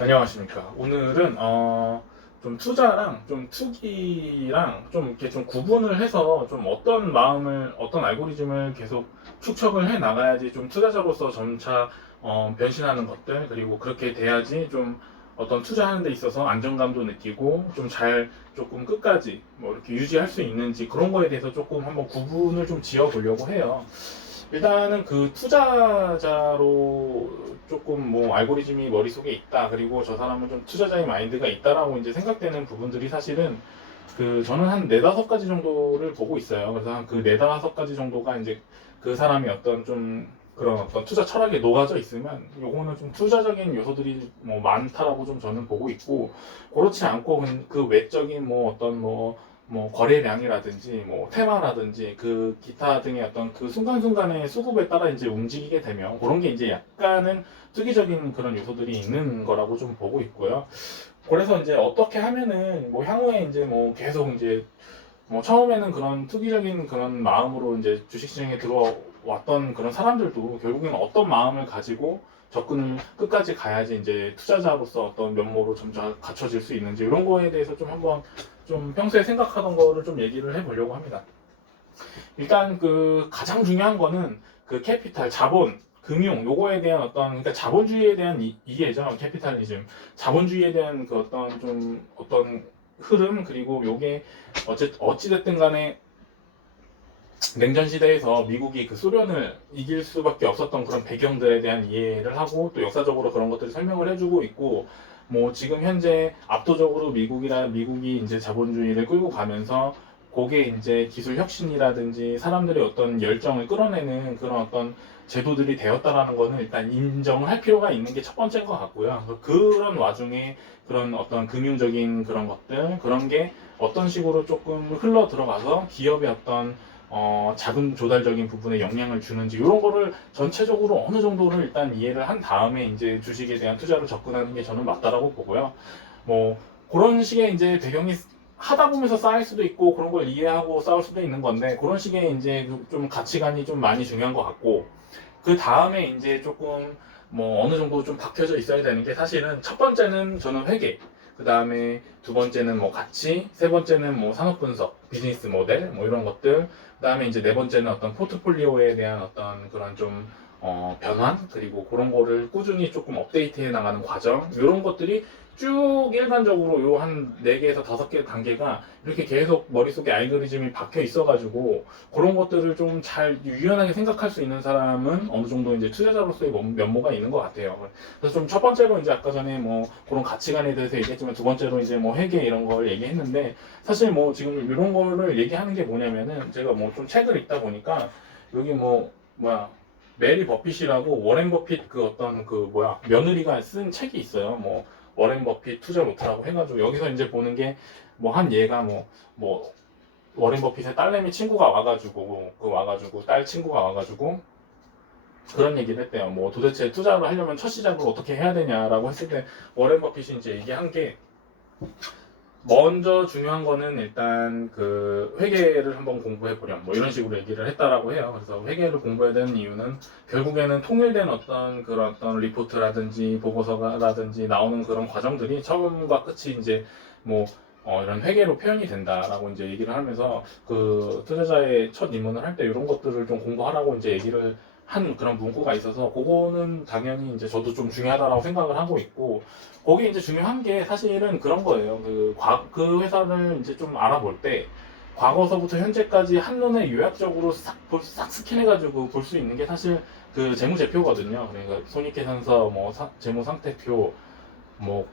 안녕하십니까. 오늘은 좀 투자랑 좀 투기랑 좀 이렇게 좀 구분을 해서 좀 어떤 마음을 어떤 알고리즘을 계속 축적을 해 나가야지 좀 투자자로서 점차 변신하는 것들, 그리고 그렇게 돼야지 좀 어떤 투자하는 데 있어서 안정감도 느끼고 좀 잘 조금 끝까지 뭐 이렇게 유지할 수 있는지, 그런 거에 대해서 조금 한번 구분을 좀 지어 보려고 해요. 일단은 그 투자자로 조금 뭐 알고리즘이 머릿속에 있다, 그리고 저 사람은 좀 투자자의 마인드가 있다라고 이제 생각되는 부분들이 사실은 그 저는 한 네다섯 가지 정도를 보고 있어요. 그래서 한 그 네다섯 가지 정도가 이제 그 사람이 어떤 좀 그런 어떤 투자 철학에 녹아져 있으면 요거는 좀 투자적인 요소들이 뭐 많다라고 좀 저는 보고 있고, 그렇지 않고 그 외적인 뭐 어떤 뭐 거래량이라든지 뭐 테마라든지 그 기타 등의 어떤 그 순간순간의 수급에 따라 이제 움직이게 되면 그런 게 이제 약간은 투기적인 그런 요소들이 있는 거라고 좀 보고 있고요. 그래서 이제 어떻게 하면은 뭐 향후에 이제 뭐 계속 이제 뭐 처음에는 그런 투기적인 그런 마음으로 이제 주식시장에 들어왔던 그런 사람들도 결국에는 어떤 마음을 가지고 접근을 끝까지 가야지 이제 투자자로서 어떤 면모로 점차 갖춰질 수 있는지, 이런 거에 대해서 좀 한번 좀 평소에 생각하던 거를 좀 얘기를 해보려고 합니다. 일단 그 가장 중요한 거는 그 캐피탈, 자본, 금융, 요거에 대한 어떤, 그러니까 자본주의에 대한 이해죠. 캐피탈리즘. 자본주의에 대한 그 어떤 좀 어떤 흐름, 그리고 요게 어찌됐든 간에 냉전 시대에서 미국이 그 소련을 이길 수밖에 없었던 그런 배경들에 대한 이해를 하고, 또 역사적으로 그런 것들을 설명을 해주고 있고, 뭐 지금 현재 압도적으로 미국이 이제 자본주의를 끌고 가면서 그게 이제 기술 혁신이라든지 사람들의 어떤 열정을 끌어내는 그런 어떤 제도들이 되었다라는 거는 일단 인정을 할 필요가 있는 게 첫 번째인 것 같고요. 그런 와중에 그런 어떤 금융적인 그런 것들, 그런 게 어떤 식으로 조금 흘러 들어가서 기업의 어떤 자금 조달적인 부분에 영향을 주는지, 이런 거를 전체적으로 어느 정도는 일단 이해를 한 다음에 이제 주식에 대한 투자로 접근하는 게 저는 맞다라고 보고요. 뭐 그런 식의 이제 배경이 하다 보면서 쌓일 수도 있고, 그런 걸 이해하고 쌓을 수도 있는 건데, 그런 식의 이제 좀 가치관이 좀 많이 중요한 것 같고, 그 다음에 이제 조금 뭐 어느 정도 좀 박혀져 있어야 되는 게, 사실은 첫 번째는 저는 회계, 그 다음에 두 번째는 뭐 가치, 세 번째는 뭐 산업 분석, 비즈니스 모델, 뭐 이런 것들, 그 다음에 이제 네 번째는 어떤 포트폴리오에 대한 어떤 그런 좀 변환, 그리고 그런 거를 꾸준히 조금 업데이트해 나가는 과정, 이런 것들이 쭉 일반적으로 요 한 4개에서 5개 단계가 이렇게 계속 머릿속에 알고리즘이 박혀 있어가지고, 그런 것들을 좀 잘 유연하게 생각할 수 있는 사람은 어느 정도 이제 투자자로서의 면모가 있는 것 같아요. 그래서 좀 첫 번째로 이제 아까 전에 뭐 그런 가치관에 대해서 얘기했지만, 두 번째로 이제 뭐 회계 이런 걸 얘기했는데, 사실 뭐 지금 이런 거를 얘기하는 게 뭐냐면은, 제가 뭐 좀 책을 읽다 보니까 여기 뭐 뭐야 메리 버핏이라고 워렌 버핏 그 어떤 그 뭐야 며느리가 쓴 책이 있어요. 뭐 워렌 버핏 투자 노트라고 해가지고, 여기서 이제 보는 게 뭐 한 얘가 뭐 워렌 버핏의 딸내미 친구가 와가지고, 딸 친구가 와가지고 그런 얘기를 했대요. 뭐 도대체 투자를 하려면 첫 시작을 어떻게 해야 되냐라고 했을 때, 워렌 버핏이 이제 얘기한 게, 먼저 중요한 거는 일단 그 회계를 한번 공부해 보렴, 뭐 이런 식으로 얘기를 했다라고 해요. 그래서 회계를 공부해야 되는 이유는 결국에는 통일된 어떤 그런 어떤 리포트라든지 보고서라든지 나오는 그런 과정들이 처음과 끝이 이제 뭐 이런 회계로 표현이 된다라고 이제 얘기를 하면서, 그 투자자의 첫 입문을 할 때 이런 것들을 좀 공부하라고 이제 얘기를 한 그런 문구가 있어서, 그거는 당연히 이제 저도 좀 중요하다라고 생각을 하고 있고, 거기 이제 중요한 게 사실은 그런 거예요. 그 회사를 이제 좀 알아볼 때, 과거서부터 현재까지 한눈에 요약적으로 싹 스캔해가지고 볼 수 있는 게 사실 그 재무제표거든요. 그러니까 손익계산서, 뭐 재무상태표, 뭐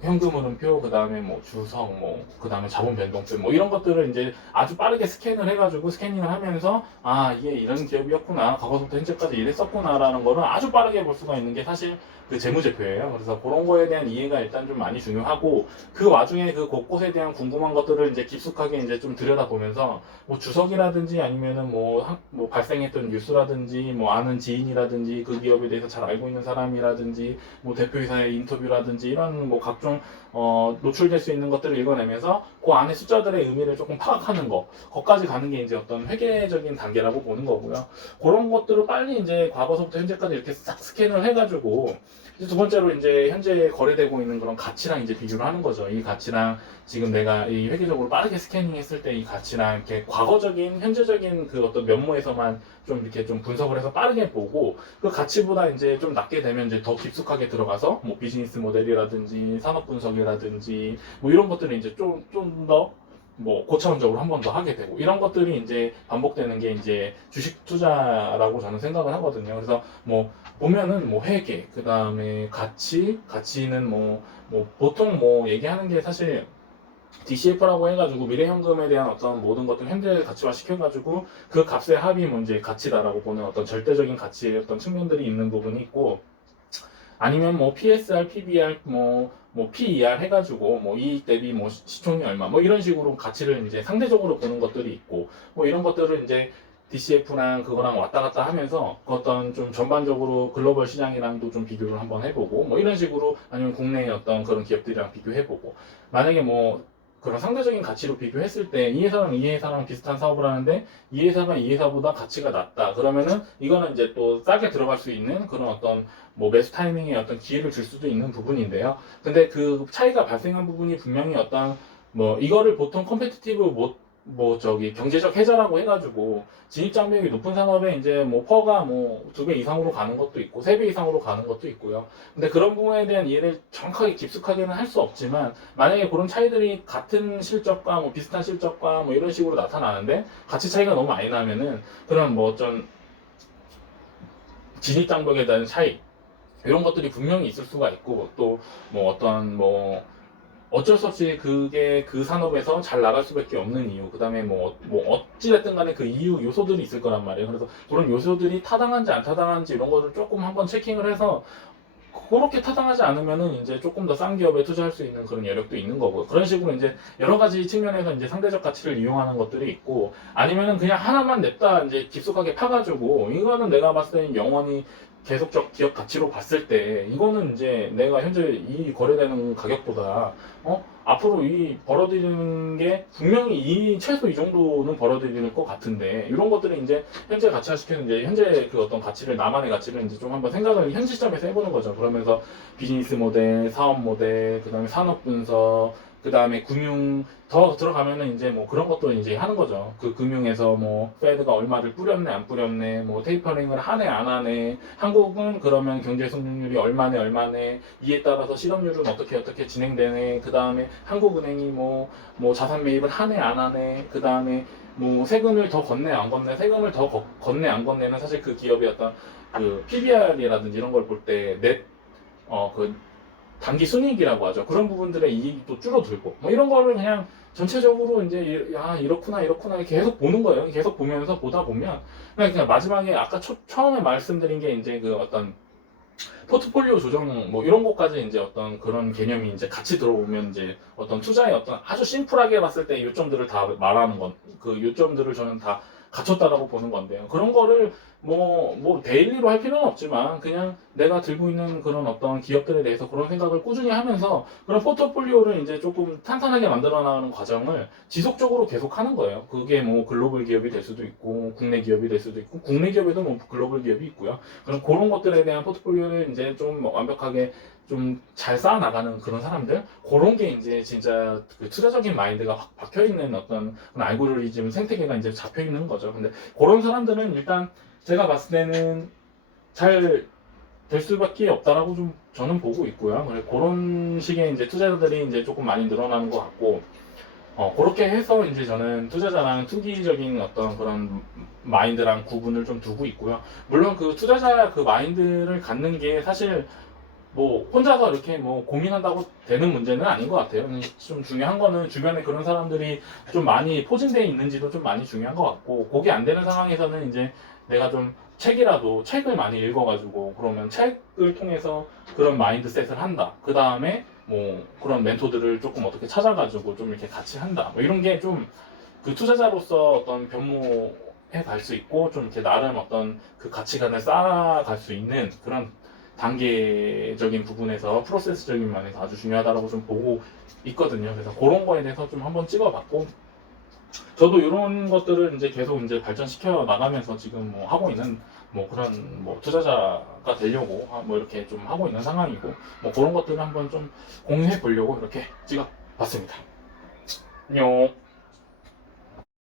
현금 흐름표, 그 다음에 뭐 주석, 뭐 그 다음에 자본 변동표, 뭐 이런 것들을 이제 아주 빠르게 스캔을 해가지고, 스캐닝을 하면서 아 이게 이런 기업이었구나, 과거부터 현재까지 이랬었구나라는 거를 아주 빠르게 볼 수가 있는 게 사실 그 재무제표예요. 그래서 그런 거에 대한 이해가 일단 좀 많이 중요하고, 그 와중에 그 곳곳에 대한 궁금한 것들을 이제 깊숙하게 이제 좀 들여다보면서, 뭐 주석이라든지 아니면은 뭐 발생했던 뉴스라든지, 뭐 아는 지인이라든지, 그 기업에 대해서 잘 알고 있는 사람이라든지, 뭐 대표이사의 인터뷰라든지, 이런 뭐 각종 노출될 수 있는 것들을 읽어내면서 그 안에 숫자들의 의미를 조금 파악하는 거, 거기까지 가는 게 이제 어떤 회계적인 단계라고 보는 거고요. 그런 것들을 빨리 이제 과거서부터 현재까지 이렇게 싹 스캔을 해가지고 이제 두 번째로 이제 현재 거래되고 있는 그런 가치랑 이제 비교를 하는 거죠. 이 가치랑 지금 내가 이 회계적으로 빠르게 스캐닝했을 때 이 가치랑 이렇게 과거적인, 현재적인 그 어떤 면모에서만 좀 이렇게 좀 분석을 해서 빠르게 보고 그 가치보다 이제 좀 낮게 되면 이제 더 깊숙하게 들어가서 뭐 비즈니스 모델이라든지 산업 분석이라든지 뭐 이런 것들을 이제 좀 더 뭐 고차원적으로 한 번 더 하게 되고 이런 것들이 이제 반복되는 게 이제 주식 투자라고 저는 생각을 하거든요. 그래서 뭐 보면은 뭐 회계, 그 다음에 가치는 뭐 보통 뭐 얘기하는 게 사실 DCF라고 해가지고 미래현금에 대한 어떤 모든 것들 현재 가치화 시켜가지고 그 값의 합이 뭐 이제 가치다라고 보는 어떤 절대적인 가치의 어떤 측면들이 있는 부분이 있고 아니면 뭐 PSR, PBR, 뭐 PER 해가지고 뭐 이익 대비 뭐 시총이 얼마 뭐 이런 식으로 가치를 이제 상대적으로 보는 것들이 있고 뭐 이런 것들을 이제 DCF랑 그거랑 왔다 갔다 하면서 그 어떤 좀 전반적으로 글로벌 시장이랑도 좀 비교를 한번 해보고 뭐 이런 식으로 아니면 국내의 어떤 그런 기업들이랑 비교해보고 만약에 뭐 그런 상대적인 가치로 비교했을 때 이 회사랑 이 회사랑 비슷한 사업을 하는데 이 회사가 이 회사보다 가치가 낮다 그러면은 이거는 이제 또 싸게 들어갈 수 있는 그런 어떤 뭐 매수 타이밍에 어떤 기회를 줄 수도 있는 부분인데요. 근데 그 차이가 발생한 부분이 분명히 어떤 뭐 이거를 보통 컴페티티브 뭐 저기 경제적 해자라고 해가지고 진입 장벽이 높은 산업에 이제 뭐 퍼가 뭐 2배 이상으로 가는 것도 있고 3배 이상으로 가는 것도 있고요. 근데 그런 부분에 대한 이해를 정확하게 깊숙하게는 할 수 없지만 만약에 그런 차이들이 같은 실적과 뭐 비슷한 실적과 뭐 이런 식으로 나타나는데 가치 차이가 너무 많이 나면은 그런 뭐 어떤 진입 장벽에 대한 차이 이런 것들이 분명히 있을 수가 있고 또 뭐 어떤 뭐 어쩔 수 없이 그게 그 산업에서 잘 나갈 수밖에 없는 이유, 그 다음에 뭐 어찌됐든 간에 그 이유 요소들이 있을 거란 말이에요. 그래서 그런 요소들이 타당한지 안 타당한지 이런 거를 조금 한번 체킹을 해서 그렇게 타당하지 않으면은 이제 조금 더 싼 기업에 투자할 수 있는 그런 여력도 있는 거고 그런 식으로 이제 여러 가지 측면에서 이제 상대적 가치를 이용하는 것들이 있고 아니면은 그냥 하나만 냈다 이제 깊숙하게 파가지고 이거는 내가 봤을 때는 영원히 계속적 기업 가치로 봤을 때 이거는 이제 내가 현재 이 거래되는 가격보다 앞으로 이 벌어들이는 게 분명히 이 최소 이 정도는 벌어들일 것 같은데 이런 것들이 이제 현재 가치화 시키는 이제 현재 그 어떤 가치를 나만의 가치를 이제 좀 한번 생각을 현 시점에서 해보는 거죠. 그러면서 비즈니스 모델, 사업 모델, 그다음에 산업 분석, 그다음에 금융 더 들어가면은 이제 뭐 그런 것도 이제 하는 거죠. 그 금융에서 뭐 페드가 얼마를 뿌렸네 안 뿌렸네, 뭐 테이퍼링을 하네 안 하네, 한국은 그러면 경제 성장률이 얼마네 이에 따라서 실업률은 어떻게 진행되네, 그다음에 한국은행이 뭐 자산 매입을 하네 안 하네, 그다음에 뭐 세금을 더 걷네 안 걷네, 세금을 더 걷네 안 걷네는 사실 그 기업의 어떤 그 PBR이라든지 이런 걸 볼 때 그 단기 순이익이라고 하죠. 그런 부분들의 이익도 줄어들고 뭐 이런 거를 그냥 전체적으로 이제 이렇구나 이렇게 계속 보는 거예요. 계속 보면서 보다 보면 그냥 마지막에 아까 처음에 말씀드린 게 이제 그 어떤 포트폴리오 조정 뭐 이런 것까지 이제 어떤 그런 개념이 이제 같이 들어오면 이제 어떤 투자의 어떤 아주 심플하게 봤을 때 요점들을 다 말하는 건 그 요점들을 저는 다 갖췄다라고 보는 건데요. 그런 거를 뭐 데일리로 할 필요는 없지만 그냥 내가 들고 있는 그런 어떤 기업들에 대해서 그런 생각을 꾸준히 하면서 그런 포트폴리오를 이제 조금 탄탄하게 만들어 나가는 과정을 지속적으로 계속 하는 거예요. 그게 뭐 글로벌 기업이 될 수도 있고 국내 기업이 될 수도 있고 국내 기업에도 뭐 글로벌 기업이 있고요. 그런 것들에 대한 포트폴리오를 이제 좀 완벽하게 좀 잘 쌓아 나가는 그런 사람들 그런 게 이제 진짜 그 투자적인 마인드가 확 박혀 있는 어떤 그런 알고리즘 생태계가 이제 잡혀 있는 거죠. 근데 그런 사람들은 일단 제가 봤을 때는 잘 될 수밖에 없다라고 좀 저는 보고 있고요. 그런 식의 이제 투자자들이 이제 조금 많이 늘어나는 것 같고 그렇게 해서 이제 저는 투자자랑 투기적인 어떤 그런 마인드랑 구분을 좀 두고 있고요. 물론 그 투자자 그 마인드를 갖는 게 사실 뭐 혼자서 이렇게 뭐 고민한다고 되는 문제는 아닌 것 같아요. 좀 중요한 거는 주변에 그런 사람들이 좀 많이 포진되어 있는지도 좀 많이 중요한 것 같고 그게 안 되는 상황에서는 이제 내가 좀 책을 많이 읽어가지고 그러면 책을 통해서 그런 마인드셋을 한다. 그 다음에 뭐 그런 멘토들을 조금 어떻게 찾아가지고 좀 이렇게 같이 한다. 뭐 이런 게 좀 그 투자자로서 어떤 변모해 갈 수 있고 좀 이렇게 나름 어떤 그 가치관을 쌓아갈 수 있는 그런 단계적인 부분에서 프로세스적인 면에서 아주 중요하다고 좀 보고 있거든요. 그래서 그런 거에 대해서 좀 한번 찍어봤고 저도 이런 것들을 이제 계속 이제 발전시켜 나가면서 지금 뭐 하고 있는 뭐 그런 뭐 투자자 투자가 되려고 뭐 이렇게 좀 하고 있는 상황이고, 뭐 그런 것들을 한번 좀 공유해 보려고 이렇게 찍어 봤습니다. 안녕.